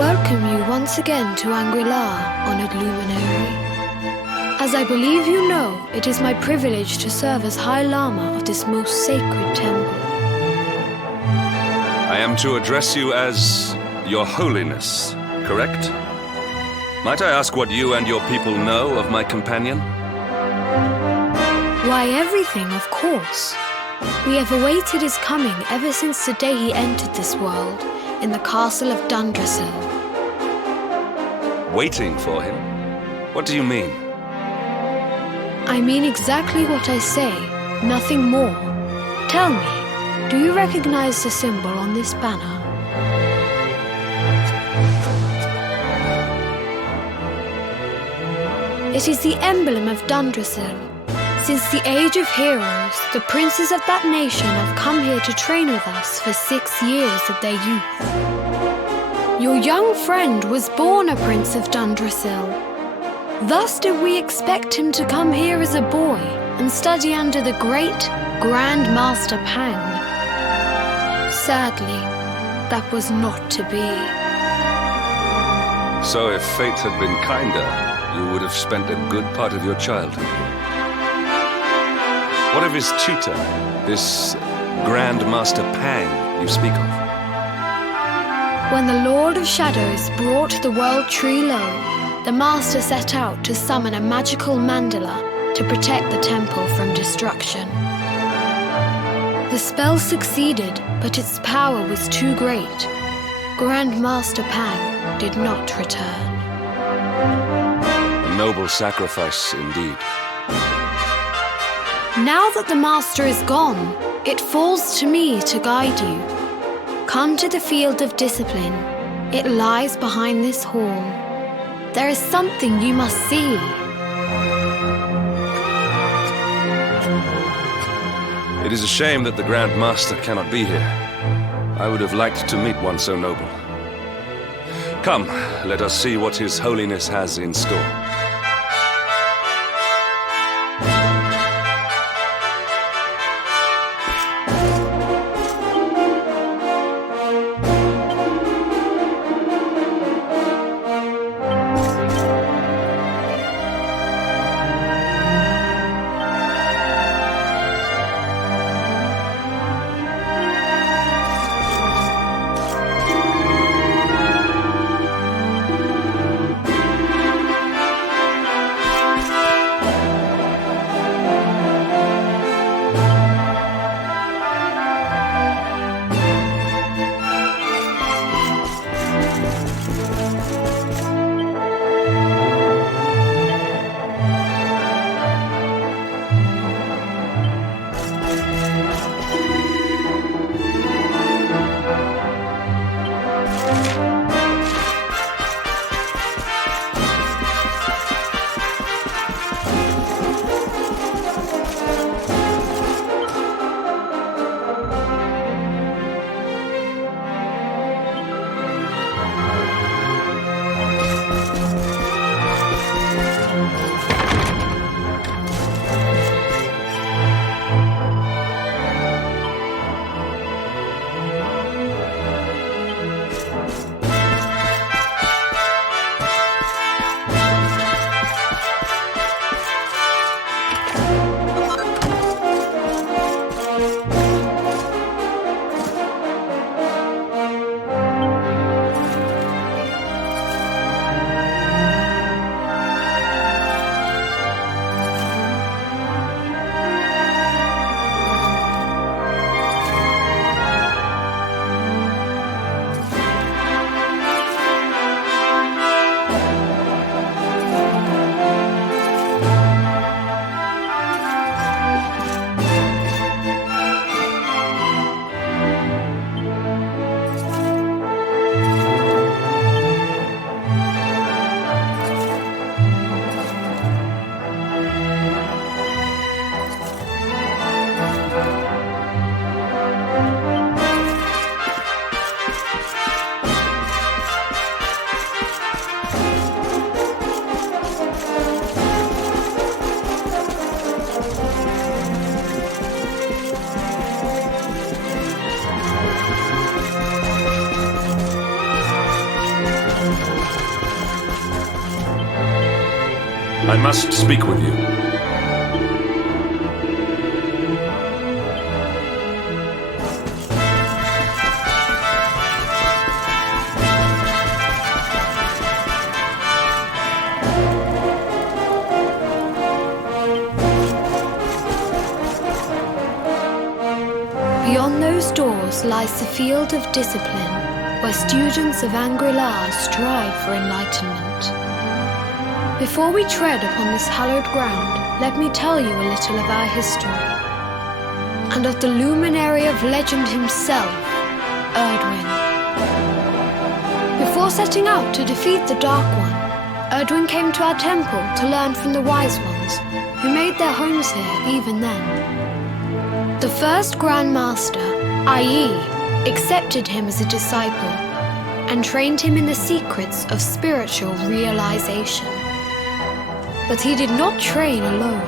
welcome you once again to Angri-La, honored Luminary. As I believe you know, it is my privilege to serve as High Lama of this most sacred temple. I am to address you as Your Holiness, correct? Might I ask what you and your people know of my companion? Why, everything, of course. We have awaited his coming ever since the day he entered this world, in the castle of Dundrasil. Waiting for him? What do you mean? I mean exactly what I say, nothing more. Tell me, do you recognize the symbol on this banner? It is the emblem of Dundrasil. Since the age of heroes, the princes of that nation have come here to train with us for 6 years of their youth. Your young friend was born a prince of Dundrasil. Thus did we expect him to come here as a boy and study under the great Grandmaster Pang. Sadly, that was not to be. So if fate had been kinder, you would have spent a good part of your childhood here. What of his tutor, this Grandmaster Pang you speak of? When the Lord of Shadows brought the world tree low, the Master set out to summon a magical mandala to protect the temple from destruction. The spell succeeded, but its power was too great. Grandmaster Pang did not return. A noble sacrifice indeed. Now that the Master is gone, it falls to me to guide you. Come to the field of discipline. It lies behind this hall. There is something you must see. It is a shame that the Grand Master cannot be here. I would have liked to meet one so noble. Come, let us see what His Holiness has in store. I must speak with you. Beyond those doors lies the field of discipline, where students of Angri-La strive for enlightenment. Before we tread upon this hallowed ground, let me tell you a little of our history, and of the luminary of legend himself, Erdwin. Before setting out to defeat the Dark One, Erdwin came to our temple to learn from the Wise Ones, who made their homes here even then. The first Grandmaster, i.e., accepted him as a disciple and trained him in the secrets of spiritual realization. But he did not train alone.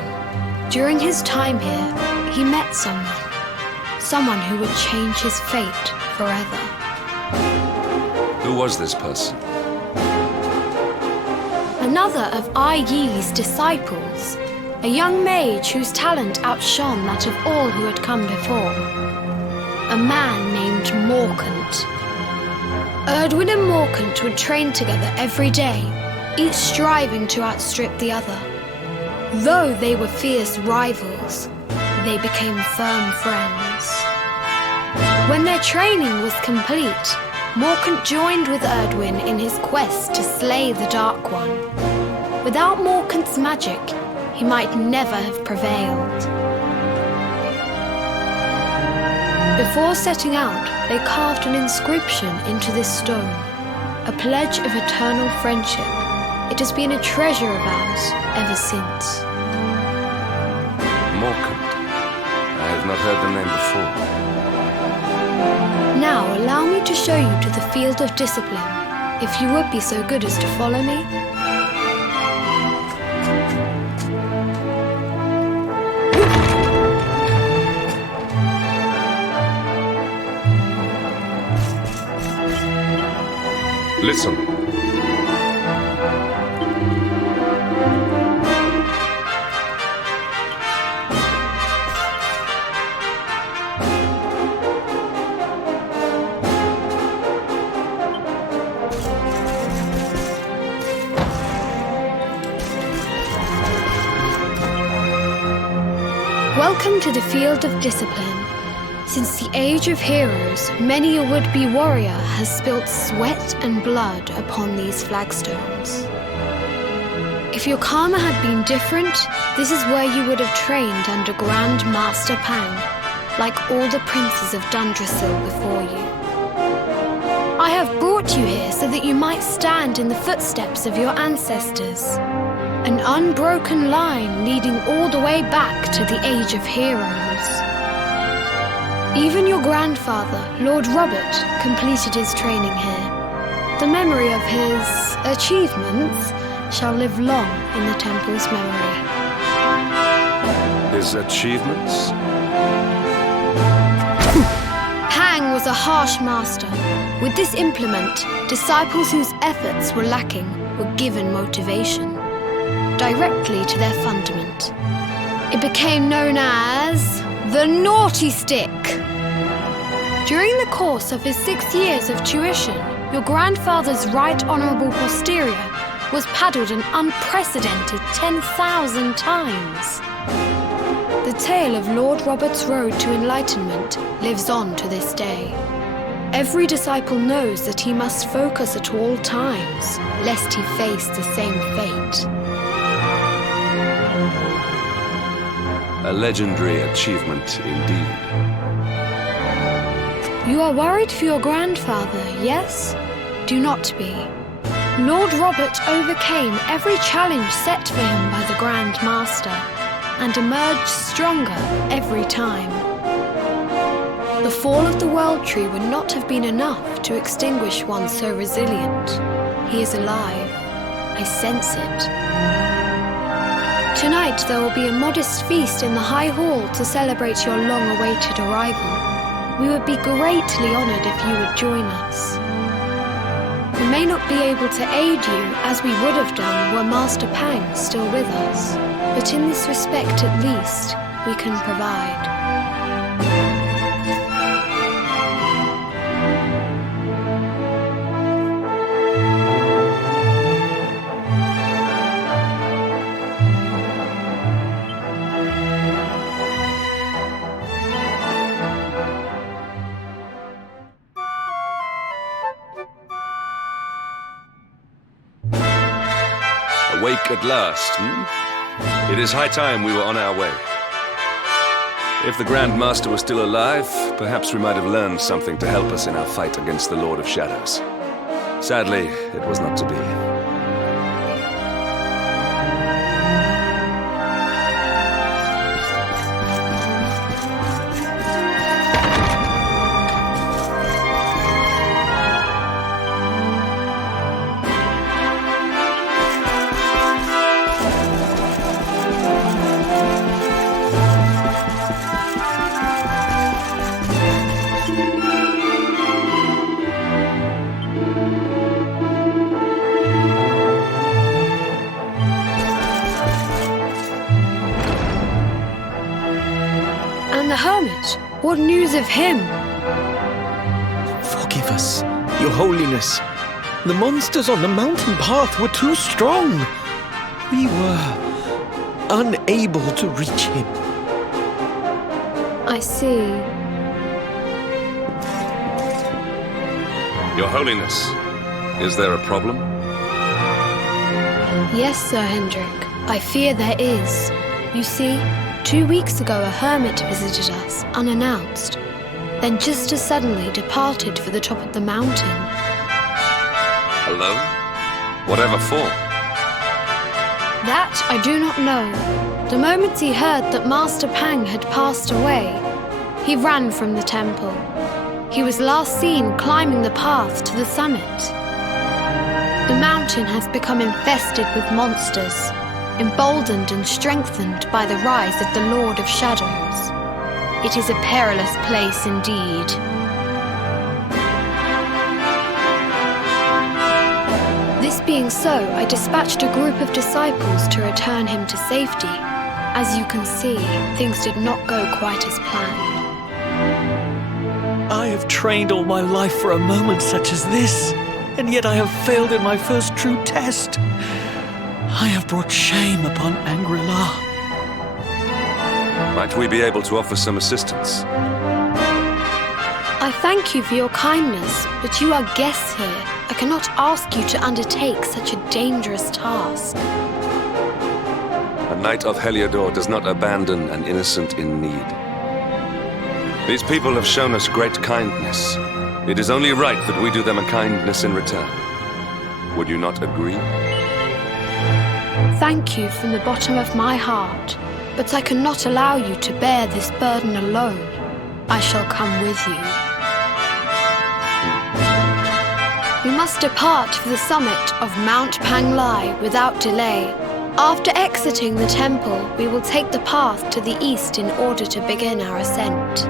During his time here, he met someone who would change his fate forever. Who was this person? Another of I Yi's disciples, a young mage whose talent outshone that of all who had come before. A man named Morcan. Erdwin and Morcan would train together every day, each striving to outstrip the other. Though they were fierce rivals, they became firm friends. When their training was complete, Morcan joined with Erdwin in his quest to slay the Dark One. Without Morcan's magic, he might never have prevailed. Before setting out, they carved an inscription into this stone, a pledge of eternal friendship. It has been a treasure of ours ever since. Morcan. I have not heard the name before. Now allow me to show you to the field of discipline, if you would be so good as to follow me. Listen. Welcome to the field of discipline. Since the age of heroes, many a would-be warrior has spilt sweat and blood upon these flagstones. If your karma had been different, this is where you would have trained under Grandmaster Pang, like all the princes of Dundrasil before you. I have brought you here so that you might stand in the footsteps of your ancestors, an unbroken line leading all the way back to the age of heroes. Even your grandfather, Lord Robert, completed his training here. The memory of his achievements shall live long in the temple's memory. His achievements? Pang was a harsh master. With this implement, disciples whose efforts were lacking were given motivation, directly to their fundament. It became known as the Naughty Stick. During the course of his 6 years of tuition, your grandfather's right honourable posterior was paddled an unprecedented 10,000 times. The tale of Lord Robert's road to enlightenment lives on to this day. Every disciple knows that he must focus at all times, lest he face the same fate. A legendary achievement indeed. You are worried for your grandfather, yes? Do not be. Lord Robert overcame every challenge set for him by the Grand Master and emerged stronger every time. The fall of the World Tree would not have been enough to extinguish one so resilient. He is alive. I sense it. Tonight there will be a modest feast in the High Hall to celebrate your long-awaited arrival. We would be greatly honoured if you would join us. The may not be able to aid you as we would have done were Master Pang still with us, but in this respect at least, we can provide. Awake at last, It is high time we were on our way. If the Grandmaster was still alive, perhaps we might have learned something to help us in our fight against the Lord of Shadows. Sadly, it was not to be. The hermit? What news of him? Forgive us, Your Holiness. The monsters on the mountain path were too strong. We were unable to reach him. I see. Your Holiness, is there a problem? Yes, Sir Erdrick. I fear there is. You see, 2 weeks ago a hermit visited us, unannounced, then just as suddenly departed for the top of the mountain. Alone? Whatever for? That I do not know. The moment he heard that Master Pang had passed away, he ran from the temple. He was last seen climbing the path to the summit. The mountain has become infested with monsters, emboldened and strengthened by the rise of the Lord of Shadows. It is a perilous place indeed. This being so, I dispatched a group of disciples to return him to safety. As you can see, things did not go quite as planned. I have trained all my life for a moment such as this, and yet I have failed in my first true test. I have brought shame upon Angri-La. Might we be able to offer some assistance? I thank you for your kindness, but you are guests here. I cannot ask you to undertake such a dangerous task. A knight of Heliodor does not abandon an innocent in need. These people have shown us great kindness. It is only right that we do them a kindness in return. Would you not agree? Thank you from the bottom of my heart, but I cannot allow you to bear this burden alone. I shall come with you. We must depart for the summit of Mount Pang Lai without delay. After exiting the temple, we will take the path to the east in order to begin our ascent.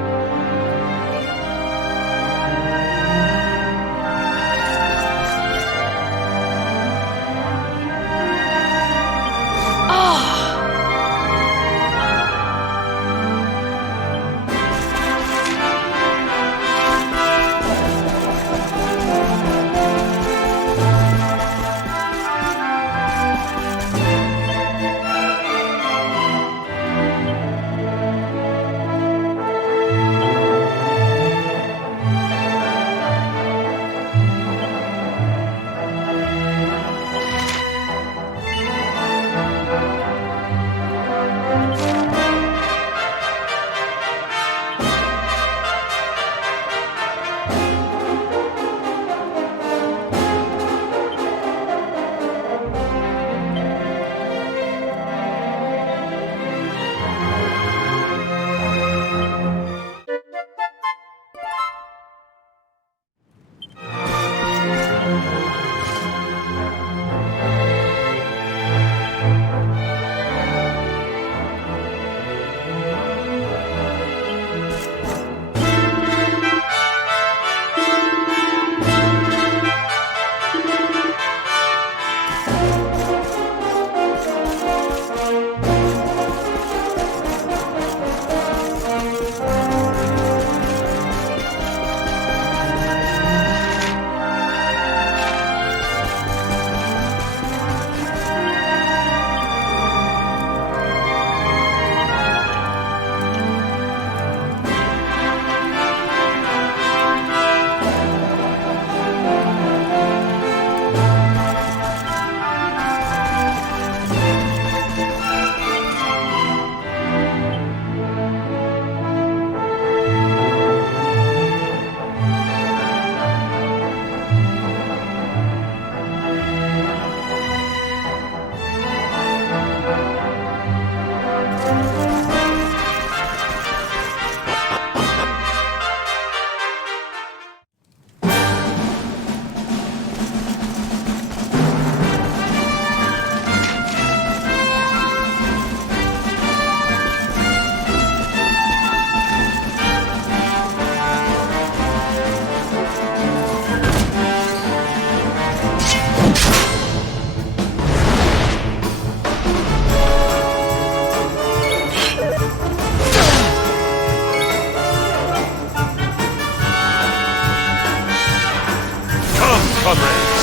comrades.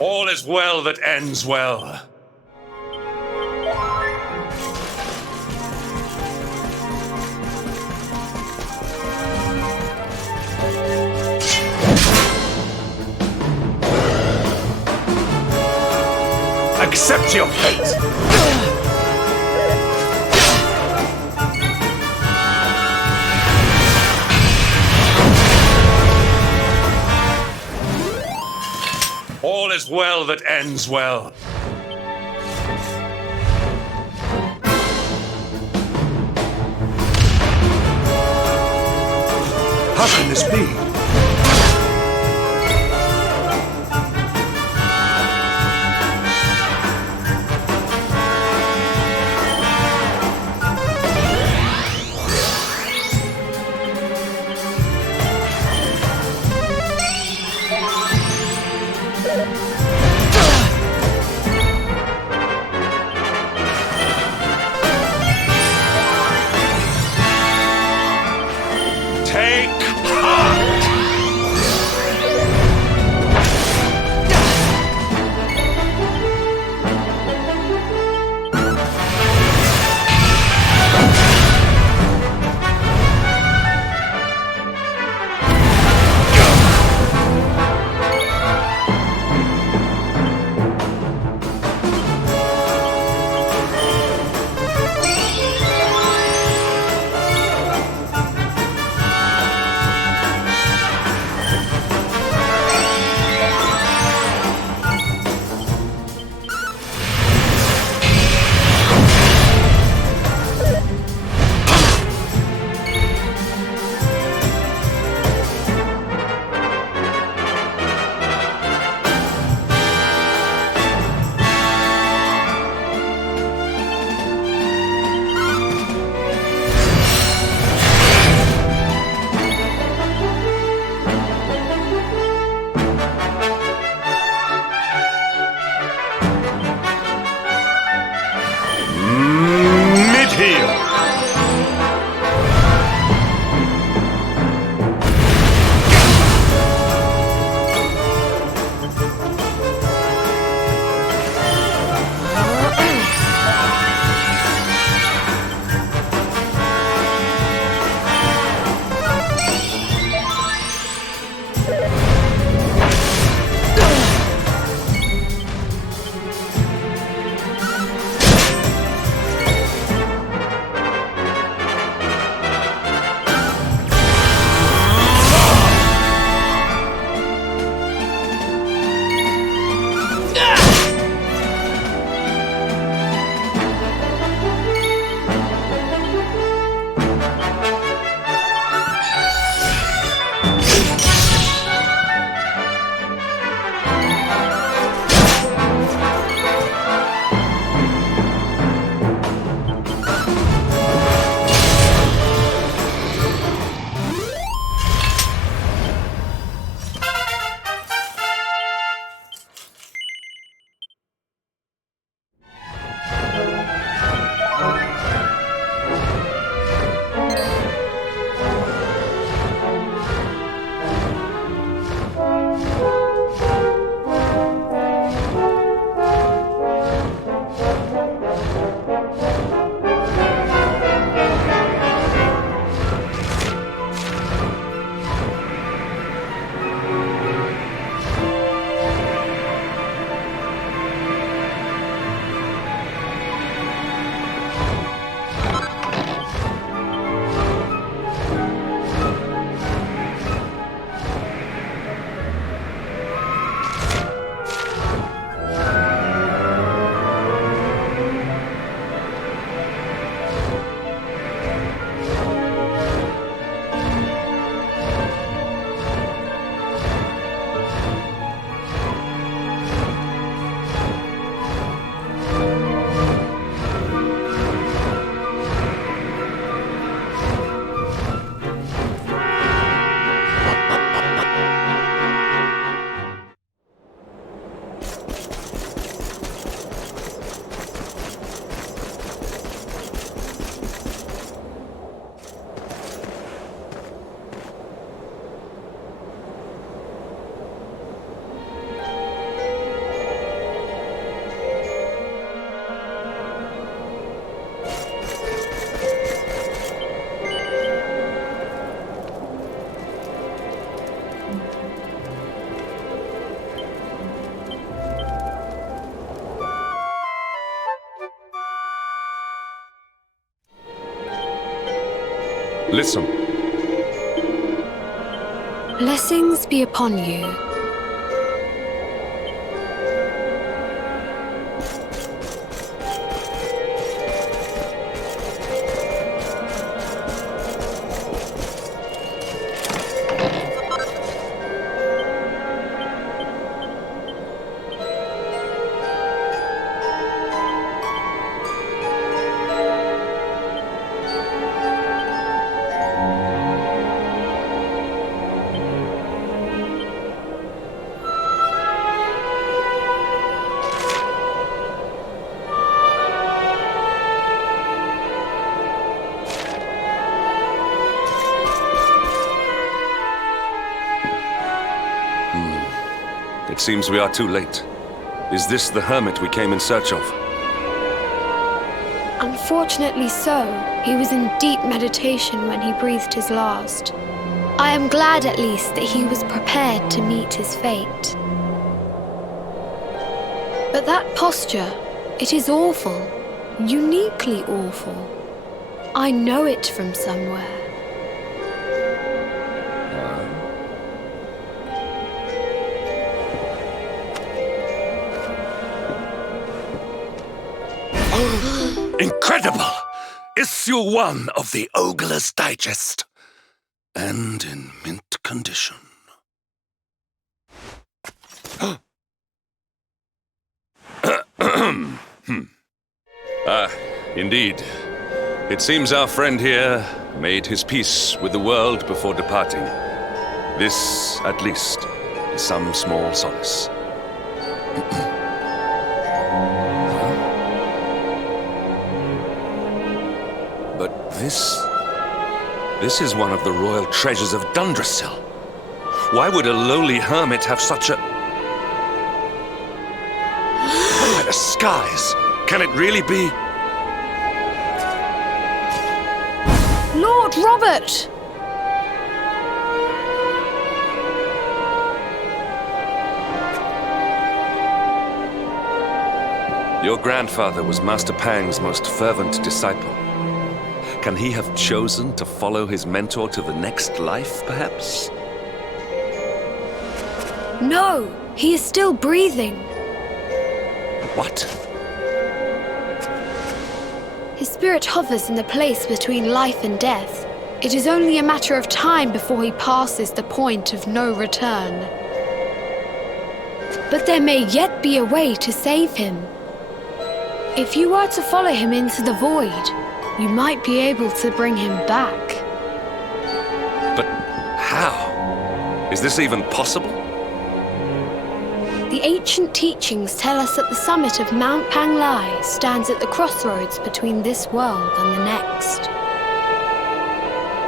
All is well that ends well. Accept your fate! All is well that ends well. How can this be? Listen. Blessings be upon you. It seems we are too late. Is this the hermit we came in search of? Unfortunately so. He was in deep meditation when he breathed his last. I am glad at least that he was prepared to meet his fate. But that posture, it is awful. Uniquely awful. I know it from somewhere. Incredible! Issue 1 of the Ogre's Digest. And in mint condition. Indeed. It seems our friend here made his peace with the world before departing. This, at least, is some small solace. But this is one of the royal treasures of Dundrasil. Why would a lowly hermit have such a... By the skies! Can it really be? Lord Robert! Your grandfather was Master Pang's most fervent disciple. Can he have chosen to follow his mentor to the next life, perhaps? No, he is still breathing. What? His spirit hovers in the place between life and death. It is only a matter of time before he passes the point of no return. But there may yet be a way to save him. If you were to follow him into the void, you might be able to bring him back. But how? Is this even possible? The ancient teachings tell us that the summit of Mount Pang Lai stands at the crossroads between this world and the next.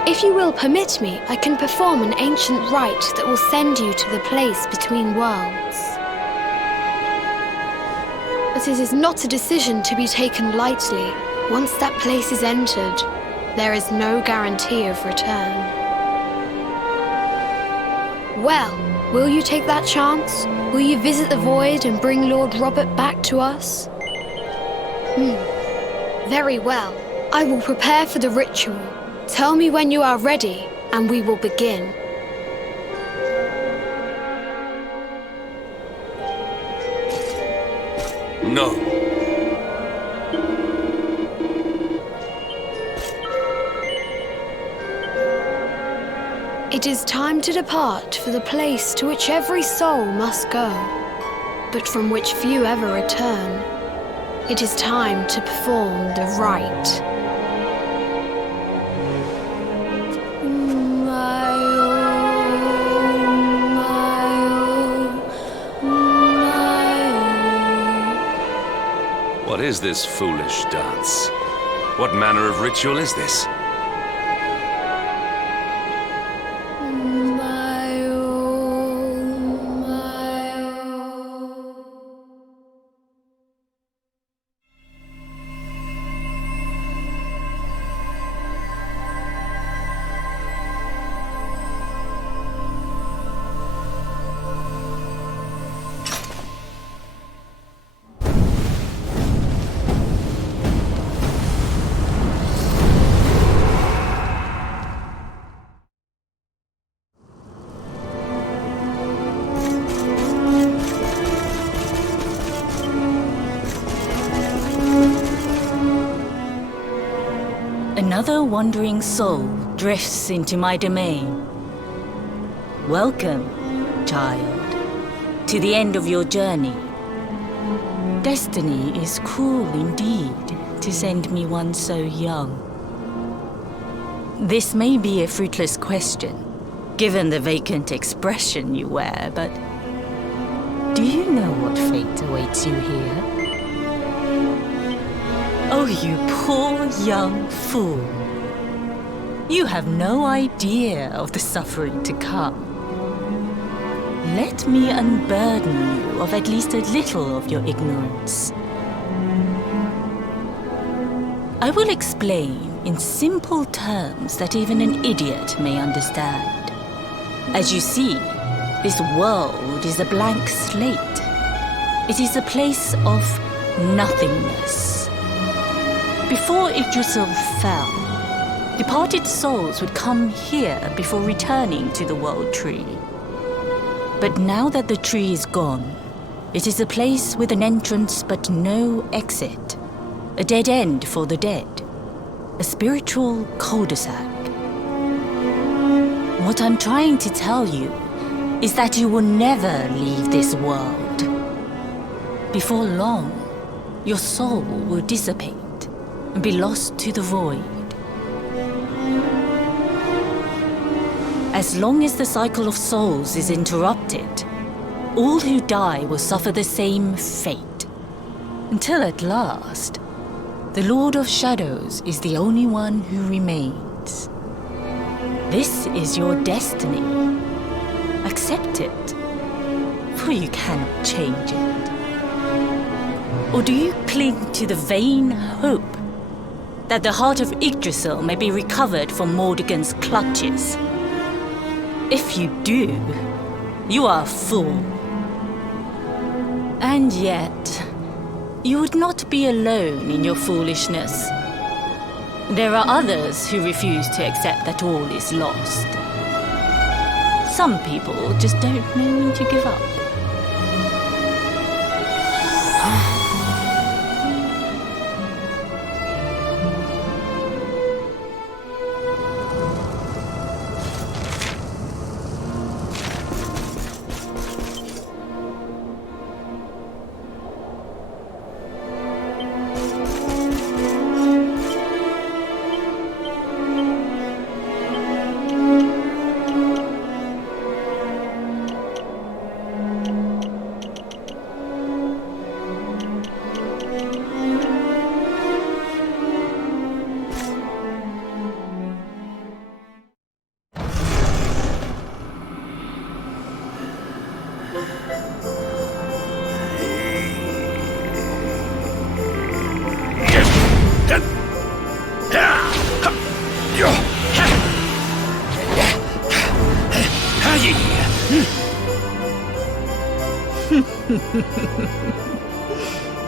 If you will permit me, I can perform an ancient rite that will send you to the place between worlds. But it is not a decision to be taken lightly. Once that place is entered, there is no guarantee of return. Well, will you take that chance? Will you visit the void and bring Lord Robert back to us? Very well. I will prepare for the ritual. Tell me when you are ready, and we will begin. No. It is time to depart for the place to which every soul must go, but from which few ever return. It is time to perform the rite. What is this foolish dance? What manner of ritual is this? Another wandering soul drifts into my domain. Welcome, child, to the end of your journey. Destiny is cruel indeed to send me one so young. This may be a fruitless question, given the vacant expression you wear, but do you know what fate awaits you here? Oh, you poor young fool. You have no idea of the suffering to come. Let me unburden you of at least a little of your ignorance. I will explain in simple terms that even an idiot may understand. As you see, this world is a blank slate. It is a place of nothingness. Before Yggdrasil fell, departed souls would come here before returning to the World Tree. But now that the tree is gone, it is a place with an entrance but no exit. A dead end for the dead. A spiritual cul-de-sac. What I'm trying to tell you is that you will never leave this world. Before long, your soul will dissipate and be lost to the void. As long as the cycle of souls is interrupted, all who die will suffer the same fate. Until at last, the Lord of Shadows is the only one who remains. This is your destiny. Accept it, for you cannot change it. Or do you cling to the vain hope that the heart of Yggdrasil may be recovered from Mordegon's clutches? If you do, you are a fool. And yet, you would not be alone in your foolishness. There are others who refuse to accept that all is lost. Some people just don't know when to give up.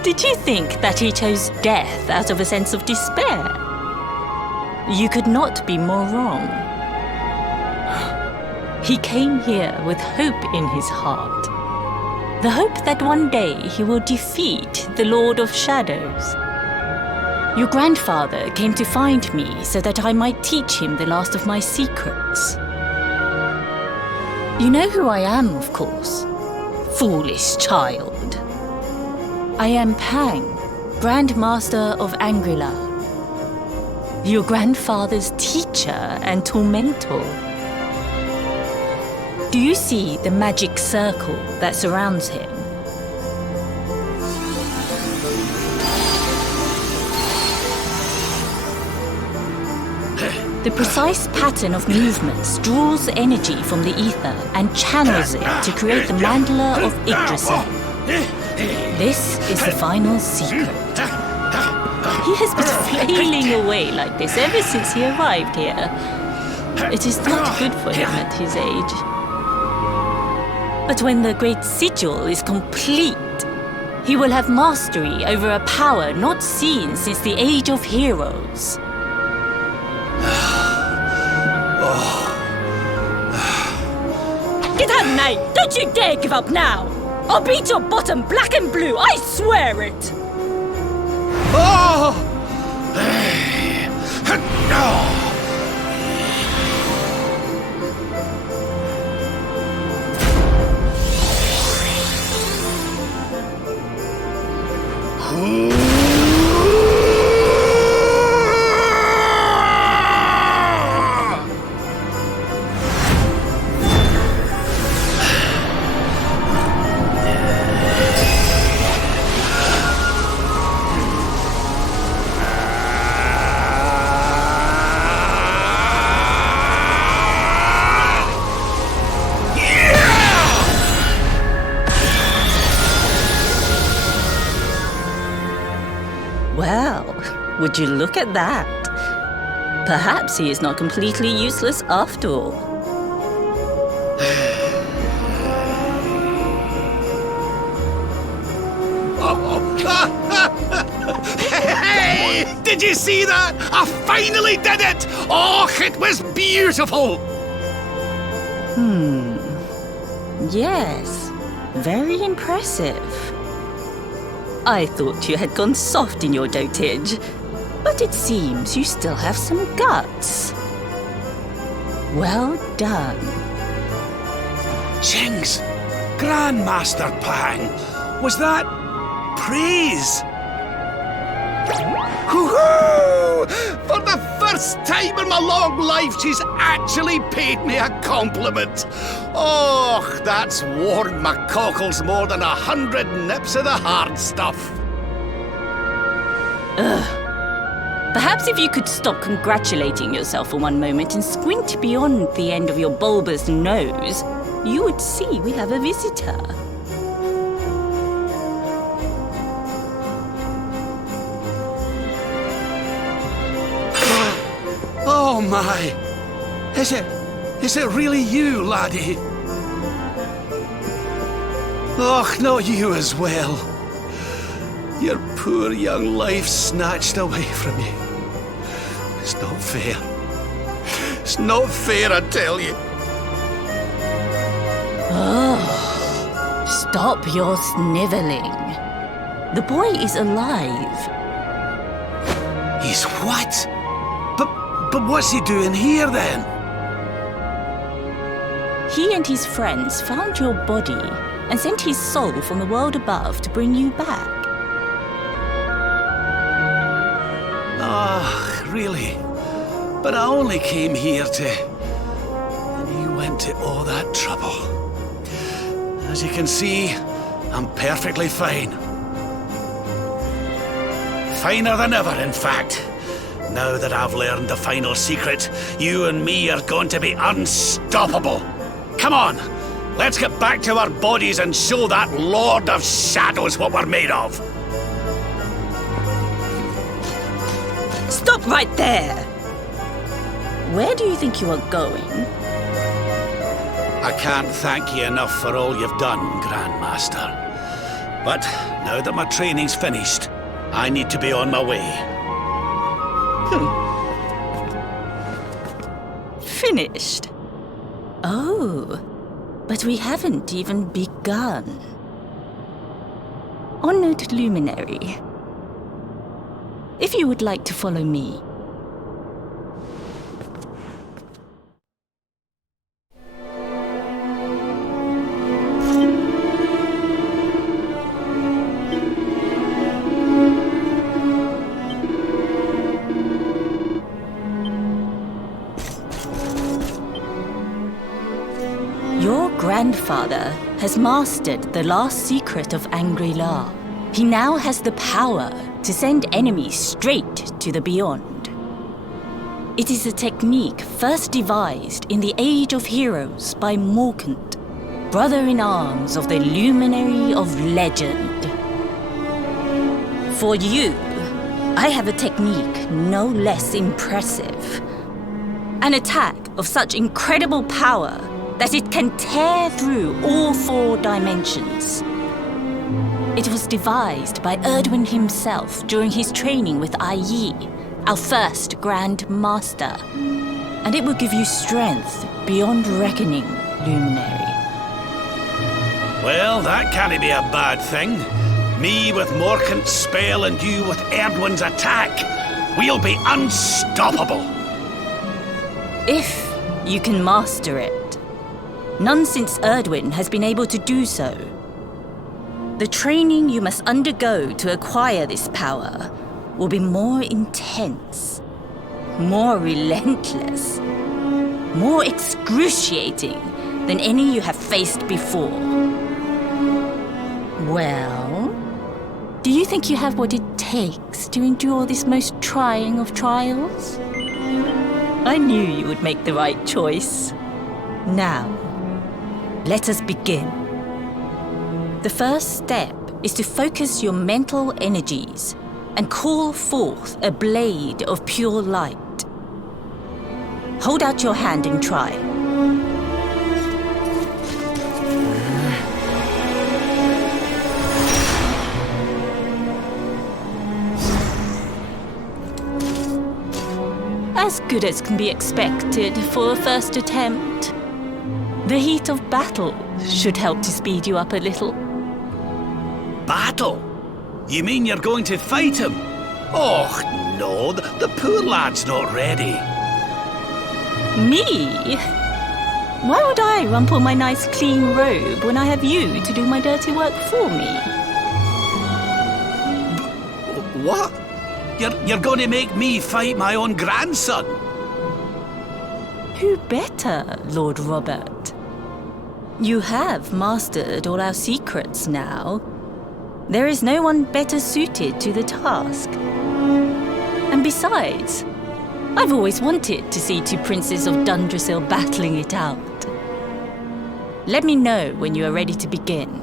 Did you think that he chose death out of a sense of despair? You could not be more wrong. He came here with hope in his heart. The hope that one day he will defeat the Lord of Shadows. Your grandfather came to find me so that I might teach him the last of my secrets. You know who I am, of course. Foolish child. I am Pang, Grandmaster of Angri-La. Your grandfather's teacher and tormentor. Do you see the magic circle that surrounds him? The precise pattern of movements draws energy from the ether and channels it to create the mandala of Yggdrasil. This is the final secret. He has been flailing away like this ever since he arrived here. It is not good for him at his age. But when the great sigil is complete, he will have mastery over a power not seen since the Age of Heroes. Get out, mate! Don't you dare give up now! I'll beat your bottom black and blue, I swear it! Oh! Well, would you look at that? Perhaps he is not completely useless after all. Hey! Did you see that? I finally did it! Oh, it was beautiful! Yes, very impressive. I thought you had gone soft in your dotage, but it seems you still have some guts. Well done. Jinx! Grandmaster Pang! Was that praise? Woohoo! For the first time in my long life, she's actually paid me a compliment. Oh, that's warmed my cockles more than 100 nips of the hard stuff. Perhaps if you could stop congratulating yourself for one moment and squint beyond the end of your bulbous nose, you would see we have a visitor. Oh my! Is it really you, laddie? Och, not you as well. Your poor young life snatched away from you. It's not fair. It's not fair, I tell you. Stop your sniveling. The boy is alive. He's what? But what's he doing here then? He and his friends found your body and sent his soul from the world above to bring you back. Ah, really? But I only came here to... And you went to all that trouble. As you can see, I'm perfectly fine. Finer than ever, in fact. Now that I've learned the final secret, you and me are going to be unstoppable. Come on, let's get back to our bodies and show that Lord of Shadows what we're made of. Stop right there! Where do you think you are going? I can't thank you enough for all you've done, Grandmaster. But now that my training's finished, I need to be on my way. Finished? Oh, but we haven't even begun. Honored Luminary, if you would like to follow me. Your grandfather has mastered the last secret of Angri-La. He now has the power to send enemies straight to the beyond. It is a technique first devised in the Age of Heroes by Morcan, brother-in-arms of the Luminary of Legend. For you, I have a technique no less impressive. An attack of such incredible power that it can tear through all 4 dimensions. It was devised by Erdrick himself during his training with Yi, our first Grandmaster. And it will give you strength beyond reckoning, Luminary. Well, that can't be a bad thing. Me with Morcan's spell and you with Erdrick's attack. We'll be unstoppable. If you can master it. None since Erdrick has been able to do so. The training you must undergo to acquire this power will be more intense, more relentless, more excruciating than any you have faced before. Well, do you think you have what it takes to endure this most trying of trials? I knew you would make the right choice. Now, let us begin. The first step is to focus your mental energies and call forth a blade of pure light. Hold out your hand and try. As good as can be expected for a first attempt. The heat of battle should help to speed you up a little. Battle? You mean you're going to fight him? Oh, no, the poor lad's not ready. Me? Why would I rumple my nice clean robe when I have you to do my dirty work for me? What? You're going to make me fight my own grandson? Who better, Lord Robert? You have mastered all our secrets now. There is no one better suited to the task. And besides, I've always wanted to see two princes of Dundrasil battling it out. Let me know when you are ready to begin.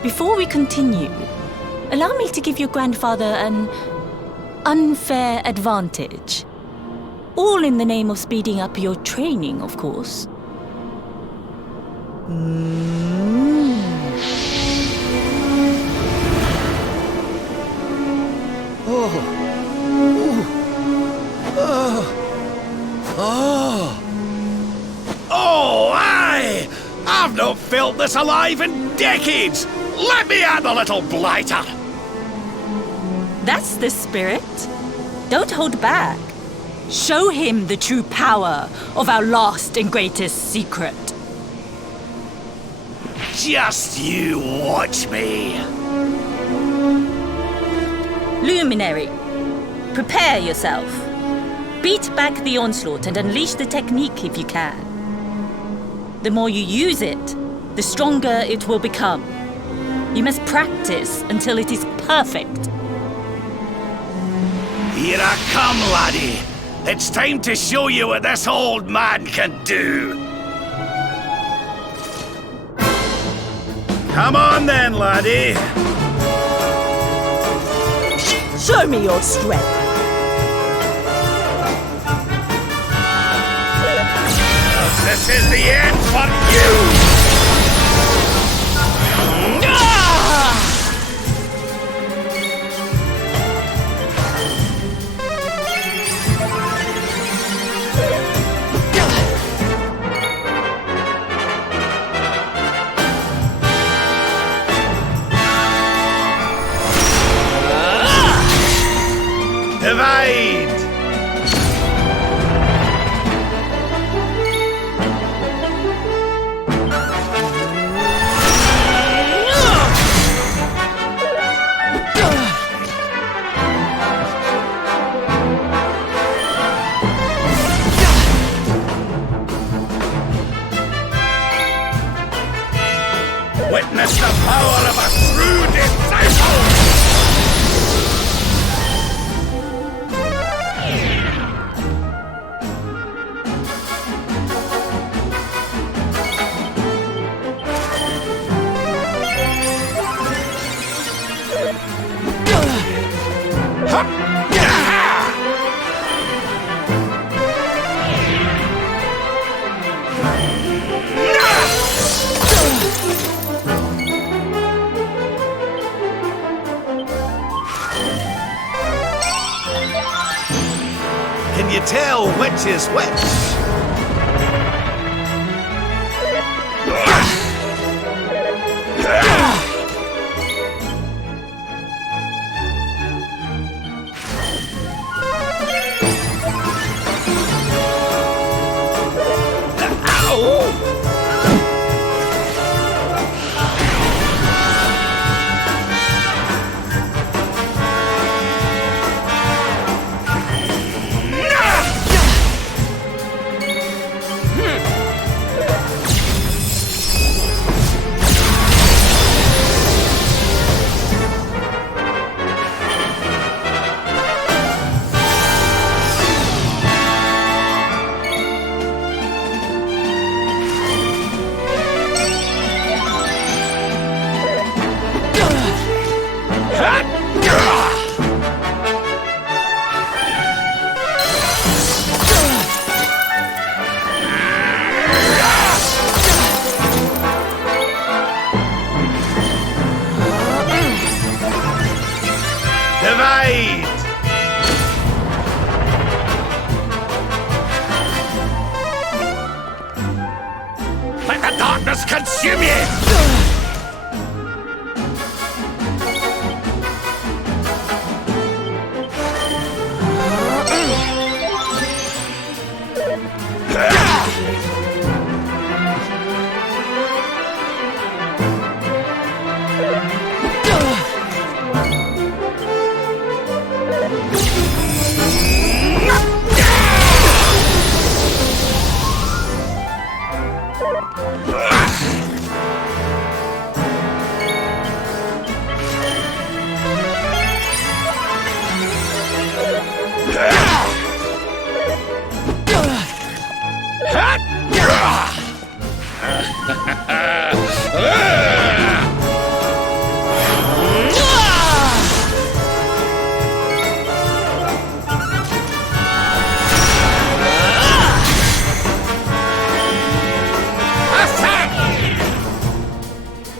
Before we continue, allow me to give your grandfather an unfair advantage. All in the name of speeding up your training, of course. Oh, aye! I've not felt this alive in decades! Let me at the little blighter! That's the spirit. Don't hold back. Show him the true power of our last and greatest secret. Just you watch me! Luminary, prepare yourself. Beat back the onslaught and unleash the technique if you can. The more you use it, the stronger it will become. You must practice until it is perfect. Here I come, laddie. It's time to show you what this old man can do. Come on then, laddie. Show me your strength. This is the end for you! Divide! Witness the power of a true disciple! Can you tell which is which? Let the darkness consume you!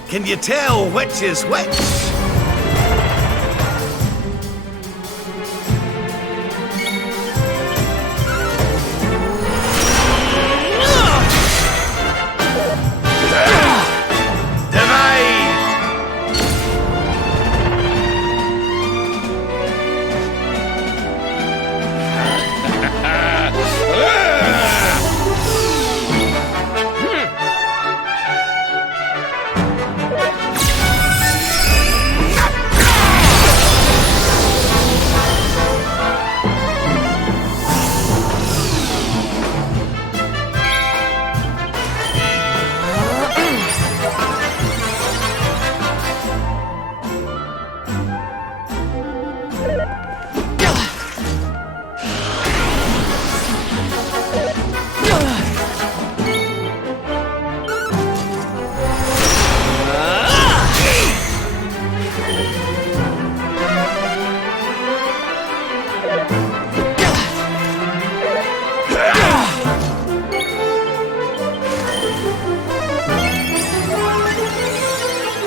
Can you tell which is which?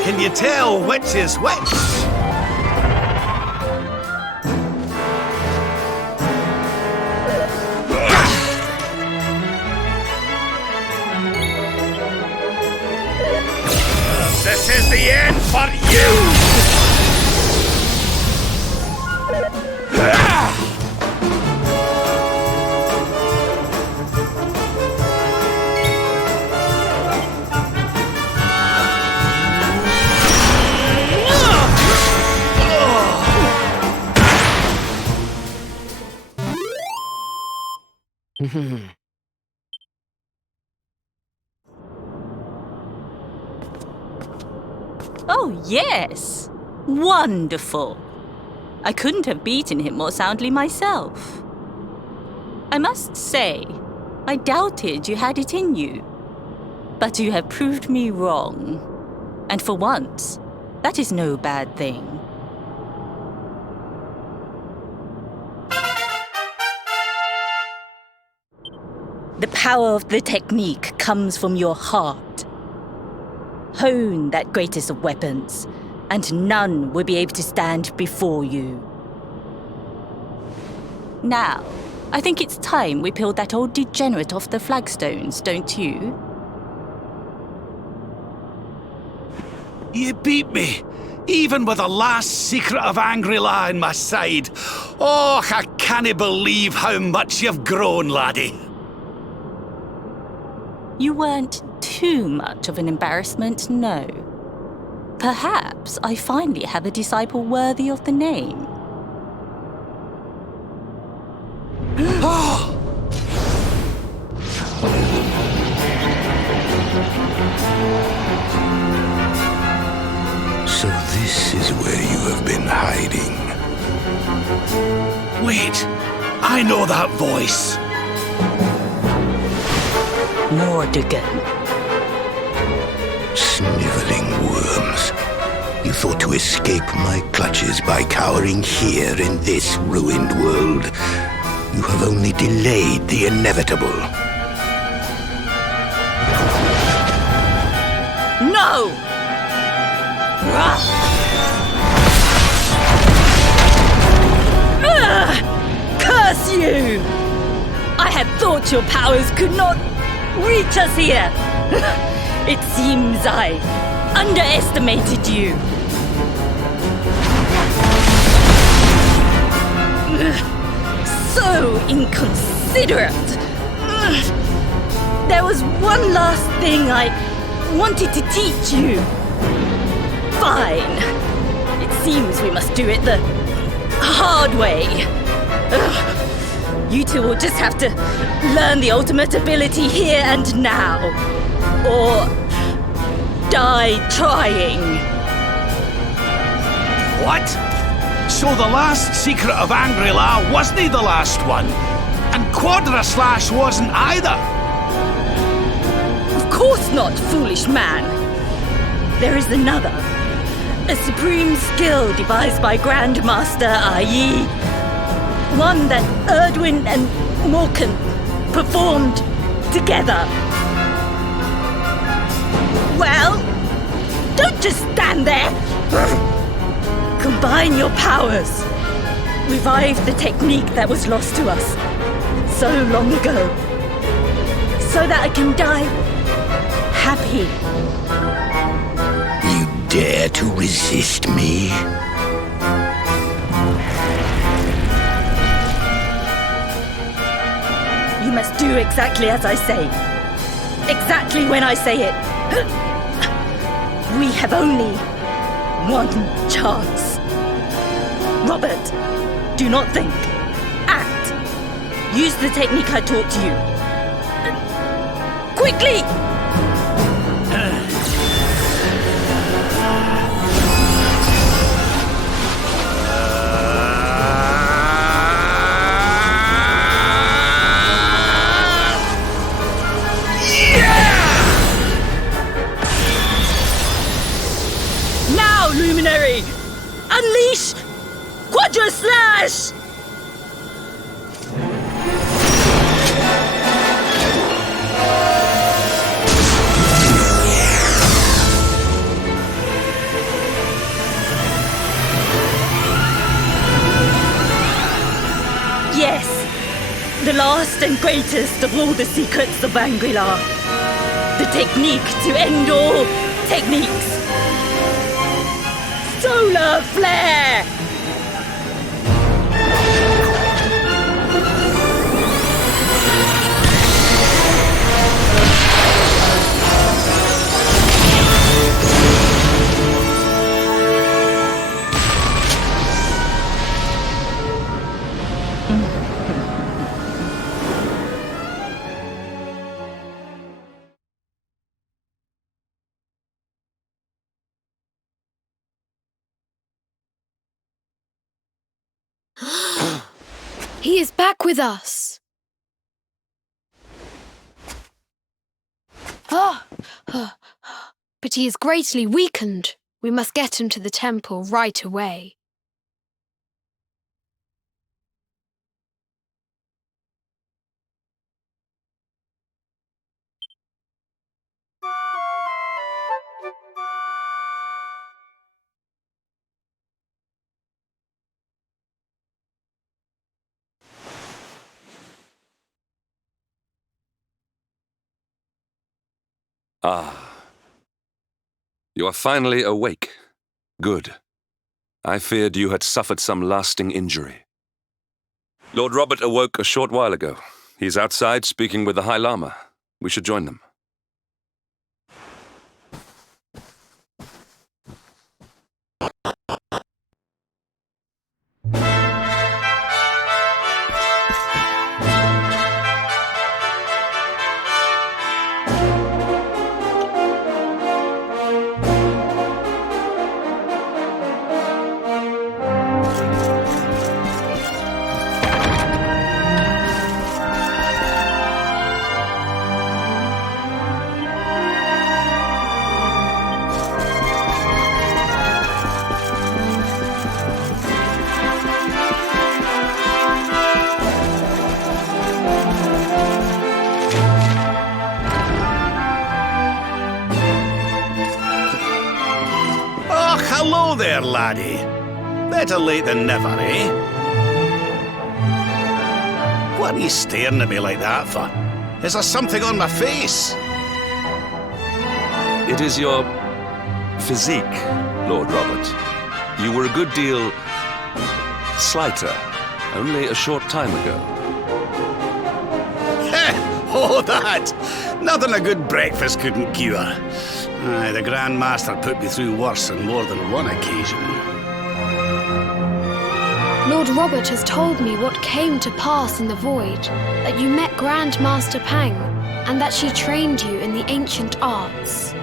Can you tell which is which? This is the end for you! Oh, yes! Wonderful! I couldn't have beaten him more soundly myself. I must say, I doubted you had it in you. But you have proved me wrong. And for once, that is no bad thing. The power of the technique comes from your heart. Hone that greatest of weapons, and none will be able to stand before you. Now, I think it's time we peeled that old degenerate off the flagstones, don't you? You beat me, even with the last secret of Angri-La in my side. Oh, I can't believe how much you've grown, laddie. You weren't too much of an embarrassment, no. Perhaps I finally have a disciple worthy of the name. So this is where you have been hiding. Wait, I know that voice. Morcan. Sniveling worms. You thought to escape my clutches by cowering here in this ruined world. You have only delayed the inevitable. No! Curse you! I had thought your powers could not reach us here. It seems I underestimated you. So inconsiderate. There was one last thing I wanted to teach you. Fine. It seems we must do it the hard way. You two will just have to learn the ultimate ability here and now. Or die trying. What? So the last secret of Angri-La wasn't the last one? And Quadra Slash wasn't either? Of course not, foolish man. There is another. A supreme skill devised by Grandmaster, i.e. one that Erdrick and Morcan performed together. Well, don't just stand there. Combine your powers. Revive the technique that was lost to us so long ago. So that I can die happy. You dare to resist me? You must do exactly as I say. Exactly when I say it. We have only one chance. Robert, do not think. Act. Use the technique I taught you. Quickly! Now, Luminary! Unleash Quadra Slash! Yes, the last and greatest of all the secrets of Angri-La. The technique to end all techniques. Solar Flare! He is back with us. But he is greatly weakened. We must get him to the temple right away. Ah. You are finally awake. Good. I feared you had suffered some lasting injury. Lord Robert awoke a short while ago. He's outside speaking with the High Lama. We should join them. Hello there, laddie. Better late than never, eh? What are you staring at me like that for? Is there something on my face? It is your physique, Lord Robert. You were a good deal slighter only a short time ago. Oh, that! Nothing a good breakfast couldn't cure. Aye, the Grandmaster put me through worse on more than one occasion. Lord Robert has told me what came to pass in the void, that you met Grandmaster Pang, and that she trained you in the ancient arts.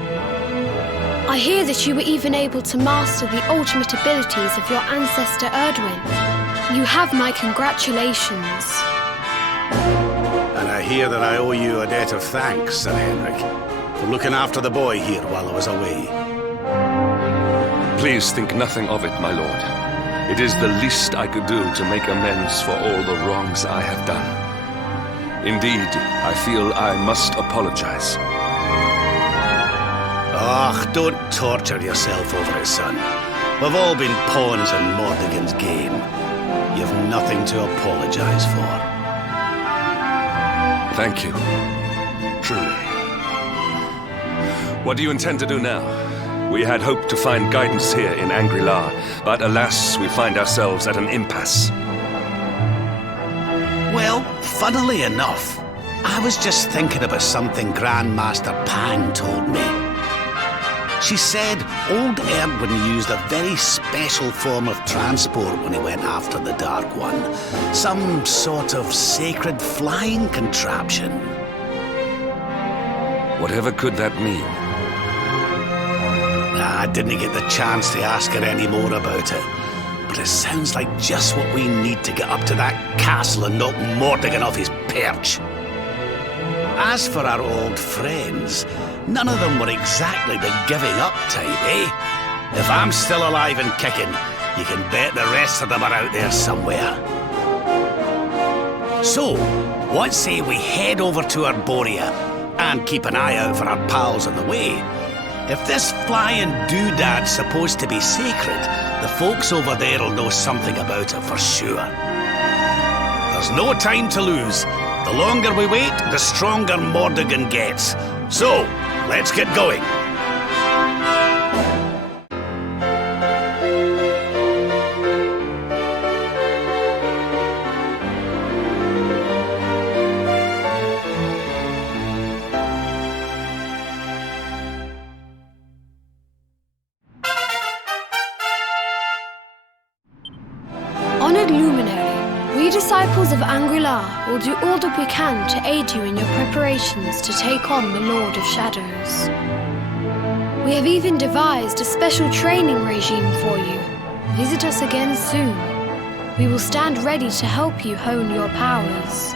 I hear that you were even able to master the ultimate abilities of your ancestor Erdrick. You have my congratulations. And I hear that I owe you a debt of thanks, Sir Erdrick, for looking after the boy here while I was away. Please think nothing of it, my lord. It is the least I could do to make amends for all the wrongs I have done. Indeed, I feel I must apologize. Oh, don't torture yourself over it, son. We've all been pawns in Mordigan's game. You've nothing to apologize for. Thank you. Truly. What do you intend to do now? We had hoped to find guidance here in Angri-La, but alas, we find ourselves at an impasse. Well, funnily enough, I was just thinking about something Grandmaster Pang told me. She said old Erdwin used a very special form of transport when he went after the Dark One. Some sort of sacred flying contraption. Whatever could that mean? I didn't get the chance to ask her any more about it, but it sounds like just what we need to get up to that castle and knock Mordigan off his perch. As for our old friends, none of them were exactly the giving up type, eh? If I'm still alive and kicking, you can bet the rest of them are out there somewhere. So, what say we head over to Arborea and keep an eye out for our pals on the way? If this flying doodad's supposed to be sacred, the folks over there will know something about it for sure. There's no time to lose. The longer we wait, the stronger Mordigan gets. So, let's get going. Honored Luminary, we disciples of Angri-La will do all that we can to aid you in your preparations to take on the Lord of Shadows. We have even devised a special training regime for you. Visit us again soon. We will stand ready to help you hone your powers.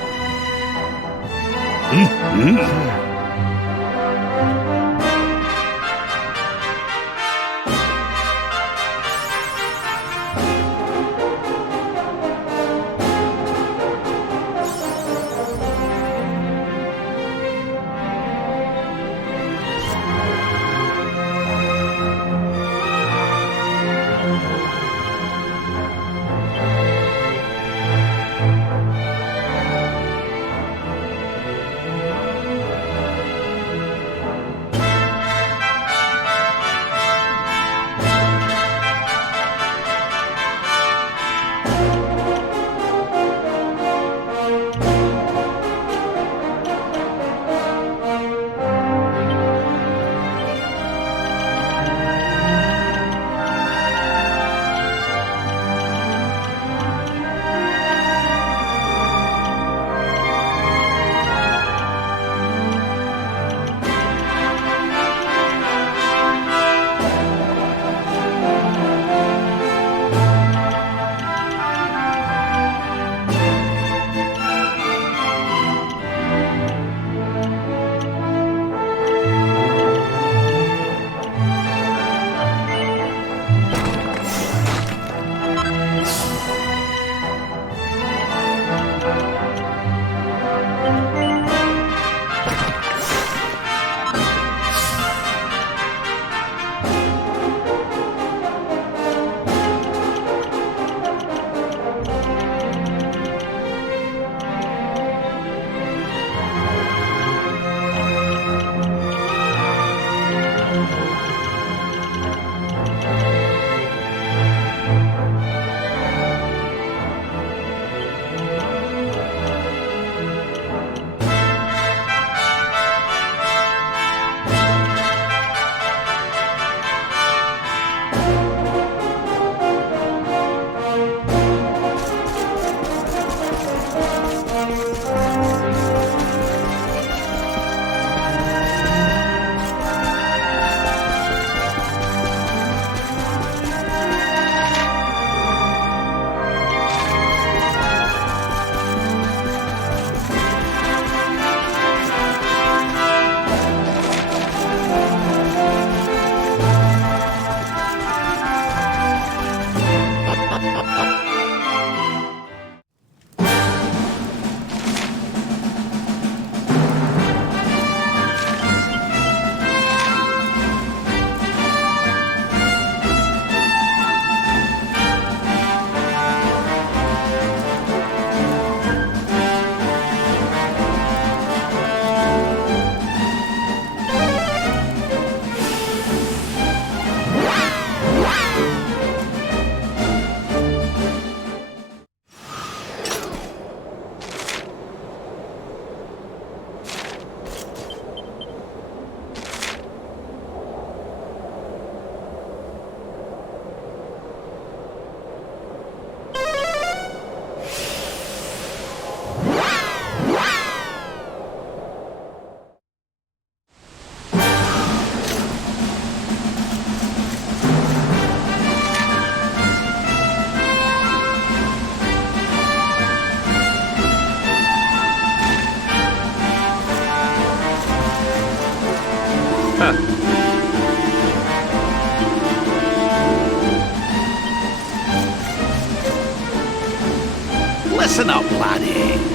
Listen up, laddie.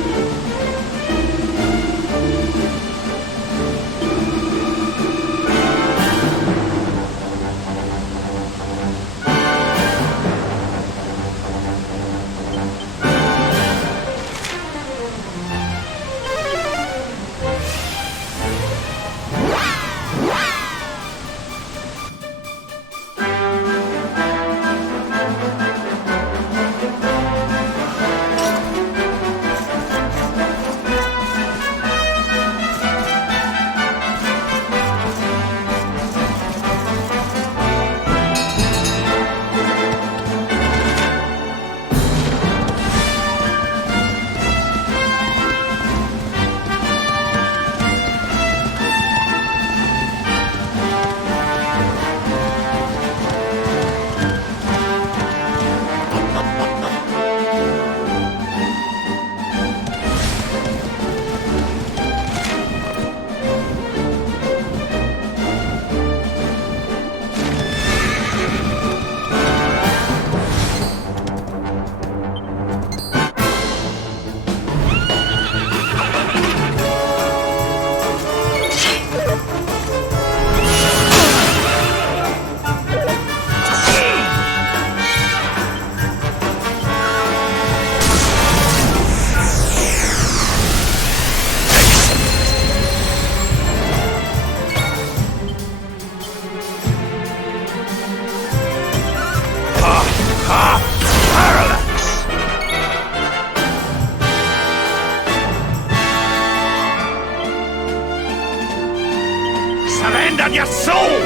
Surrender your soul!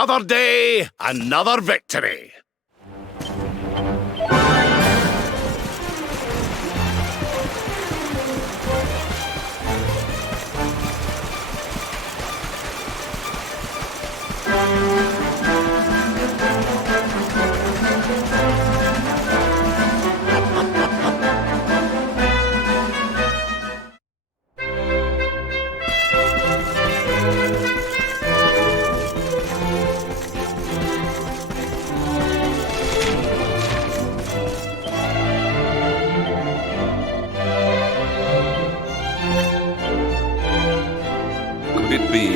Another day, another victory. Could it be?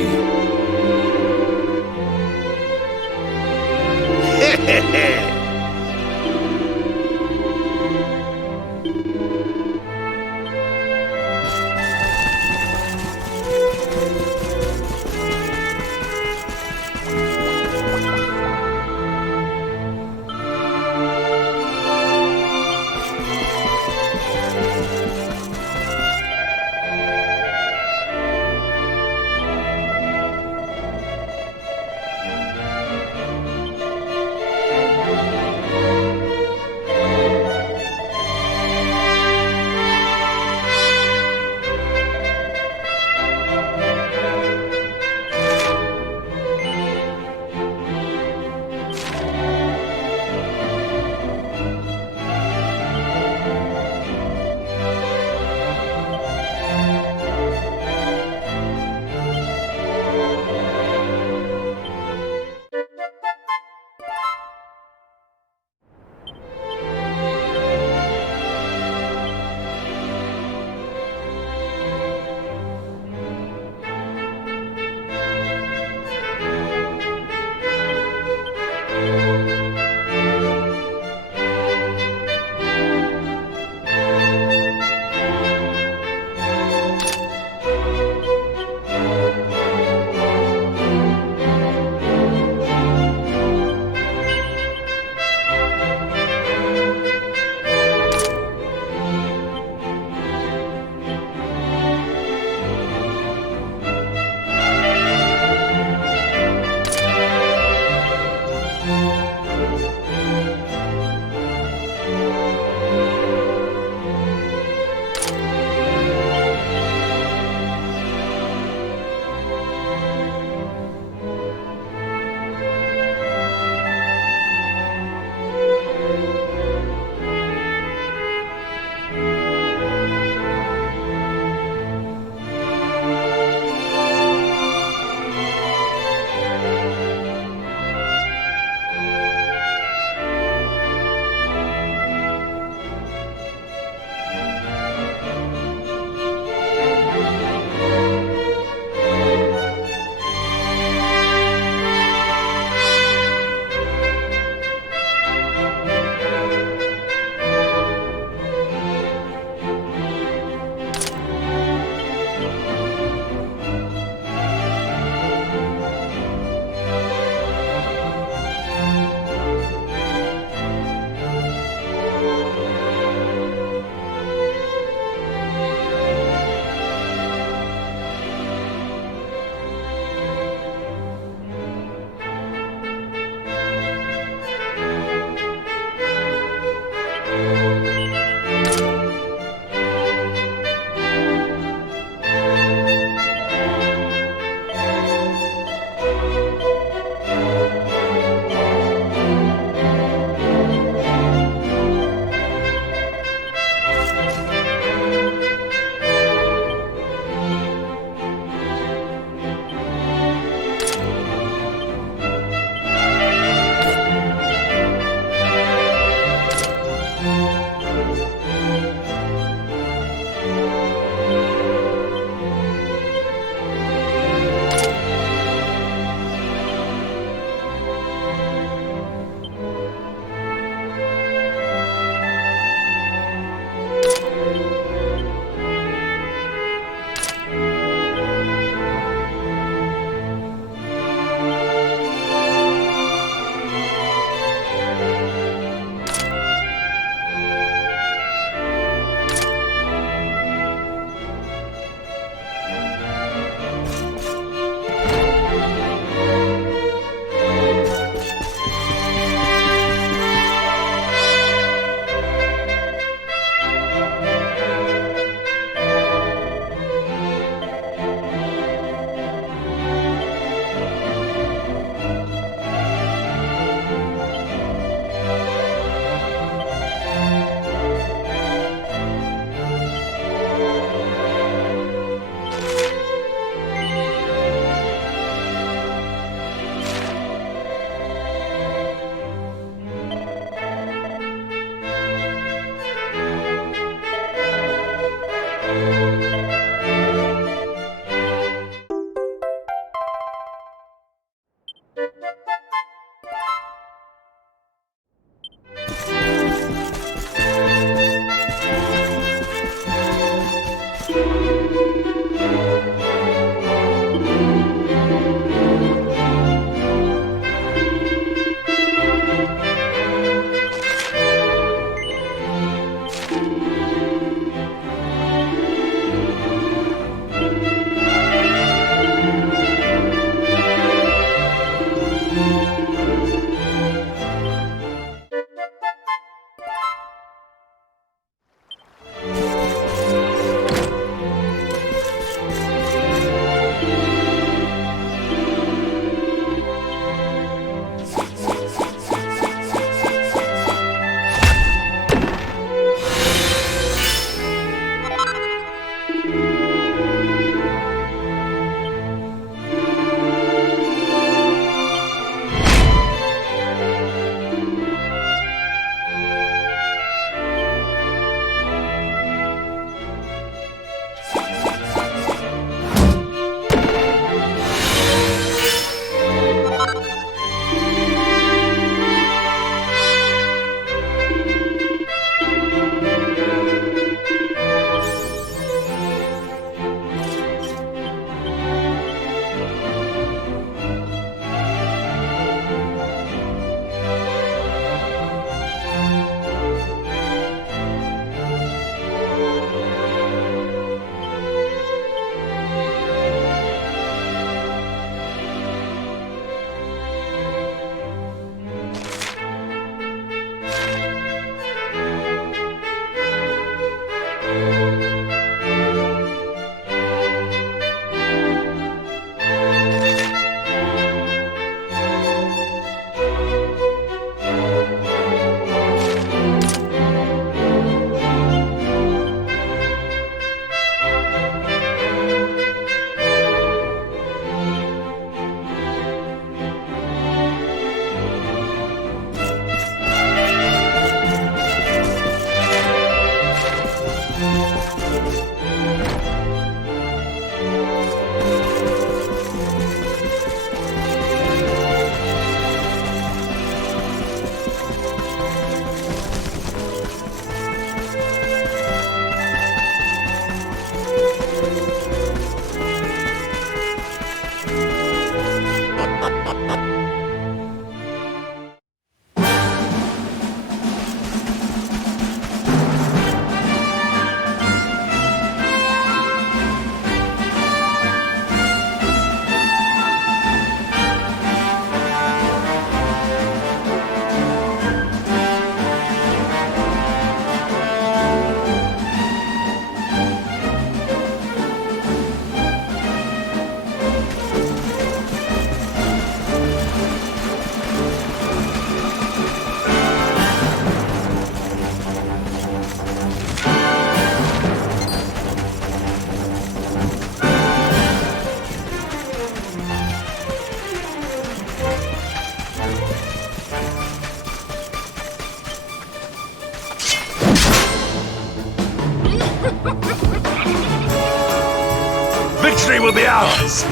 cowards!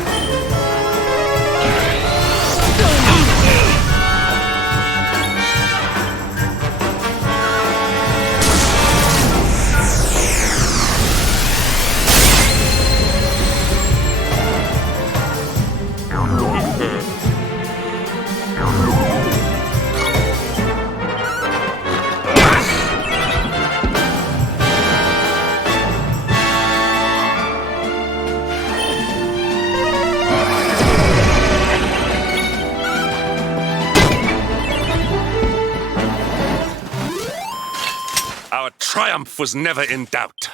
Our triumph was never in doubt.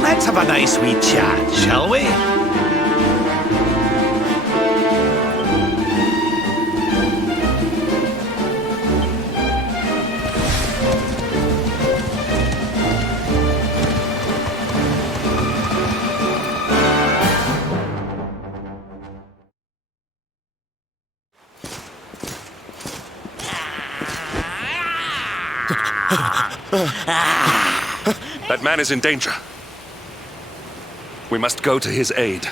Let's have a nice wee chat, shall we? That man is in danger. We must go to his aid.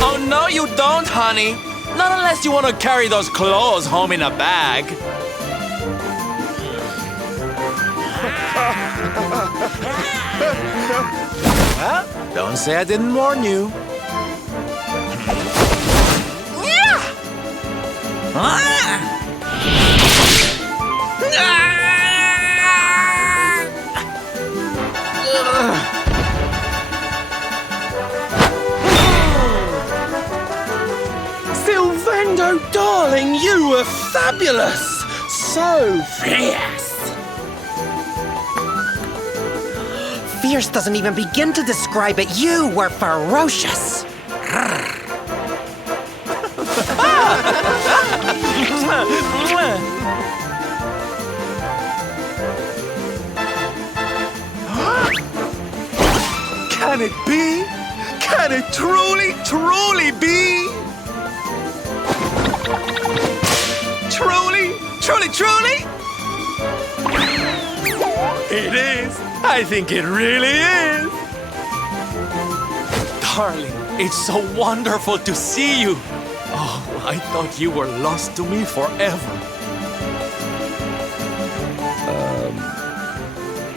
Oh, no, you don't, honey. Not unless you want to carry those claws home in a bag. Well, don't say I didn't warn you. Silvendo, darling, you were fabulous! So fierce! Fierce doesn't even begin to describe it. You were ferocious. Can it be? Can it truly, truly be? Truly, truly, truly? It is. I think it really is. Darling, it's so wonderful to see you. Oh, I thought you were lost to me forever.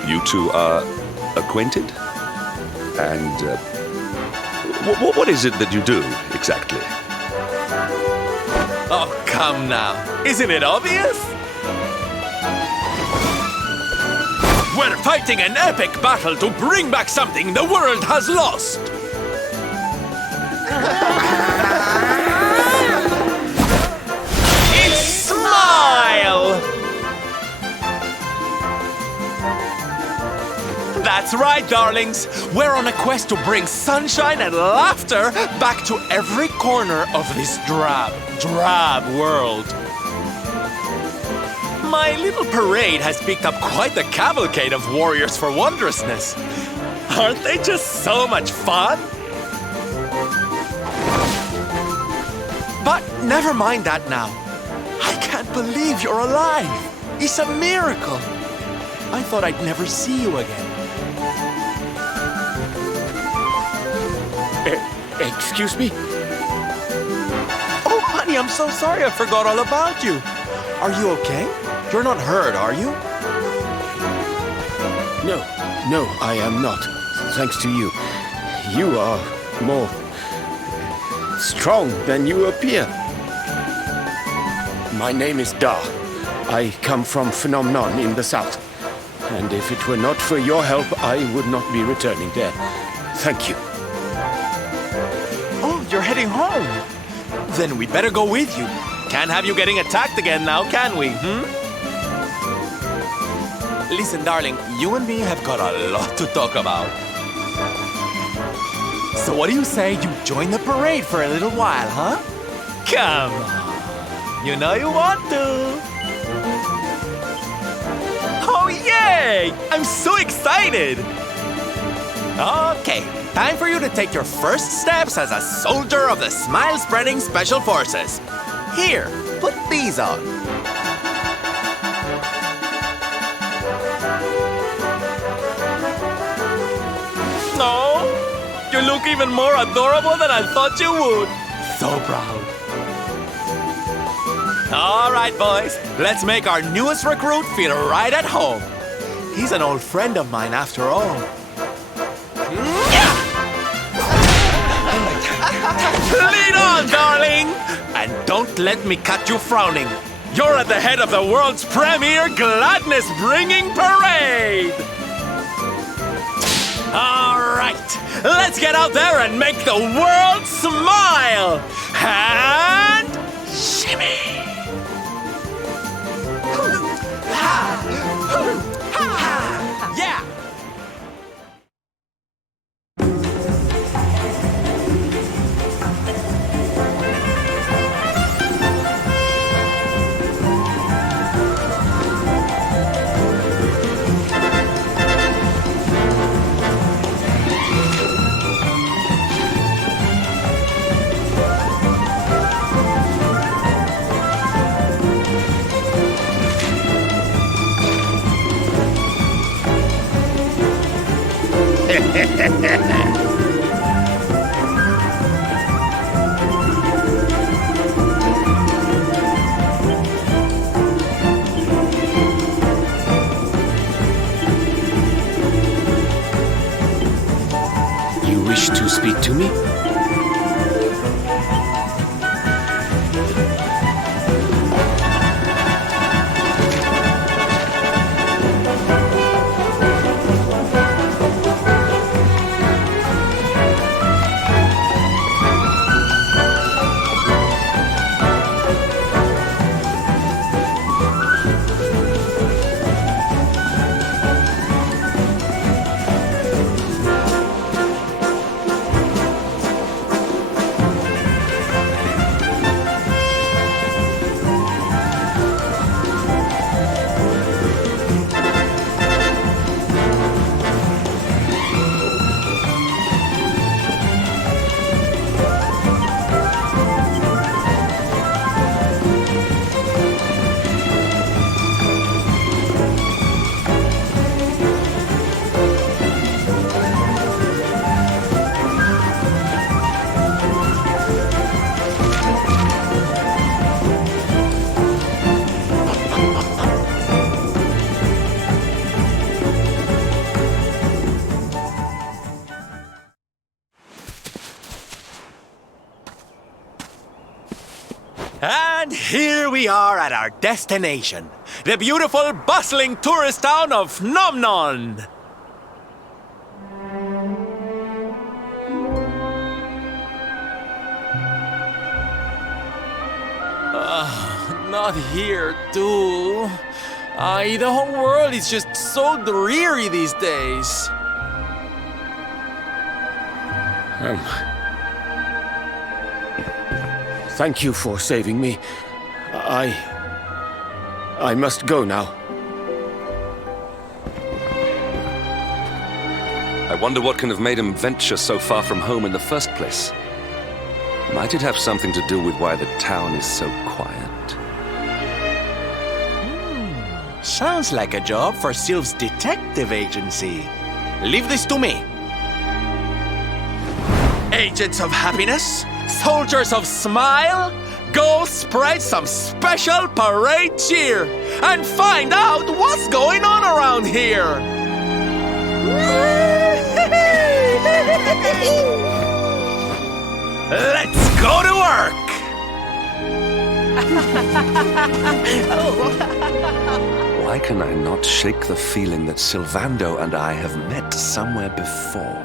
You two are acquainted? And what is it that you do, exactly? Oh, come now. Isn't it obvious? We're fighting an epic battle to bring back something the world has lost. It's Smile! That's right, darlings. We're on a quest to bring sunshine and laughter back to every corner of this drab world. My little parade has picked up quite the cavalcade of warriors for wondrousness. Aren't they just so much fun? But never mind that now. I can't believe you're alive. It's a miracle. I thought I'd never see you again. Excuse me? Oh, honey, I'm so sorry. I forgot all about you. Are you okay? You're not hurt, are you? No, I am not. Thanks to you. You are more strong than you appear. My name is Da. I come from Phenomenon in the south. And if it were not for your help, I would not be returning there. Thank you. Oh, you're heading home. Then we'd better go with you. Can't have you getting attacked again now, can we? Listen, darling, you and me have got a lot to talk about. So what do you say you join the parade for a little while, huh? Come on. You know you want to. Oh, yay! I'm so excited! Okay, time for you to take your first steps as a soldier of the Smile-Spreading Special Forces. Here, put these on. No, you look even more adorable than I thought you would. So proud. All right, boys, let's make our newest recruit feel right at home. He's an old friend of mine after all. Lead on, darling! And don't let me catch you frowning. You're at the head of the world's premier gladness-bringing parade! All right, let's get out there and make the world smile! And shimmy! Yeah! You wish to speak to me? And here we are at our destination, the beautiful, bustling tourist town of Phnom Nong. Not here, too. The whole world is just so dreary these days. Thank you for saving me. I must go now. I wonder what can have made him venture so far from home in the first place. Might it have something to do with why the town is so quiet? Sounds like a job for Sylph's detective agency. Leave this to me. Agents of happiness, soldiers of smile, go spread some special parade cheer and find out what's going on around here. Let's go to work. Why can I not shake the feeling that Sylvando and I have met somewhere before?